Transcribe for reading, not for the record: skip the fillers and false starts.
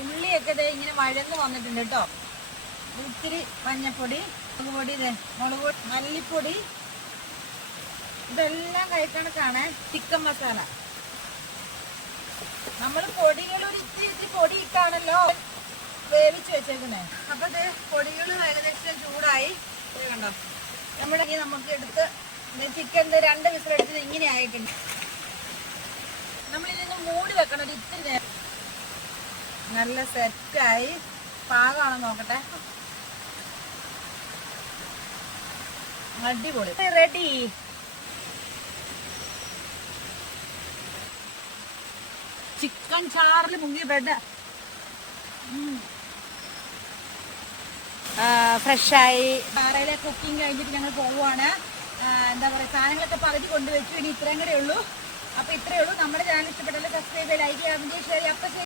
ഉള്ളിയൊക്കെ ദേ ഇങ്ങനെ വഴന്ന് വന്നിട്ടുണ്ട് കേട്ടോ. ഇത്തിരി മഞ്ഞപ്പൊടി, മുളക് പൊടി, മുളക് പൊടി, മല്ലിപ്പൊടി, ഇതെല്ലാം കൈക്കണക്കാണ്. ചിക്കൻ മസാല നമ്മൾ പൊടികൾ ഒരു ഇത്തിരി പൊടി ഇട്ടാണല്ലോ വേവിച്ച് വെച്ചേക്കുന്നത്. അപ്പൊ ഇത് പൊടികൾ ഏകദേശം ചൂടായി. കണ്ടോ, നമ്മുടെ നമുക്ക് എടുത്ത് ചിക്കൻ 2 വിസിലെടുത്തത് ഇങ്ങനെ ആയിട്ടുണ്ട്. നമ്മളിതൊന്ന് മൂടി വെക്കണം ഒരു ഇത്തിരി നേരം. നല്ല സെറ്റായി. പാകമാണെന്ന് നോക്കട്ടെ. അടിപൊളി, റെഡി. ചിക്കൻ ചാറിൽ മുങ്ങിയ ബ്രെഡ് ഫ്രഷായി. പാറയിലെ കുക്കിംഗ് കഴിഞ്ഞിട്ട് ഞങ്ങൾ പോവുകയാണ്. എന്താ പറയുക, സാധനങ്ങളൊക്കെ പകുതി കൊണ്ടുവച്ചു. ഇനി ഇത്രയും കൂടെ ഉള്ളൂ. അപ്പോൾ ഇത്രയേ ഉള്ളൂ. നമ്മുടെ ചാനൽ ഇഷ്ടപ്പെട്ടാൽ സബ്സ്ക്രൈബ്, ലൈക്ക് ചെയ്യാൻ, ഷെയർ ചെയ്യാം.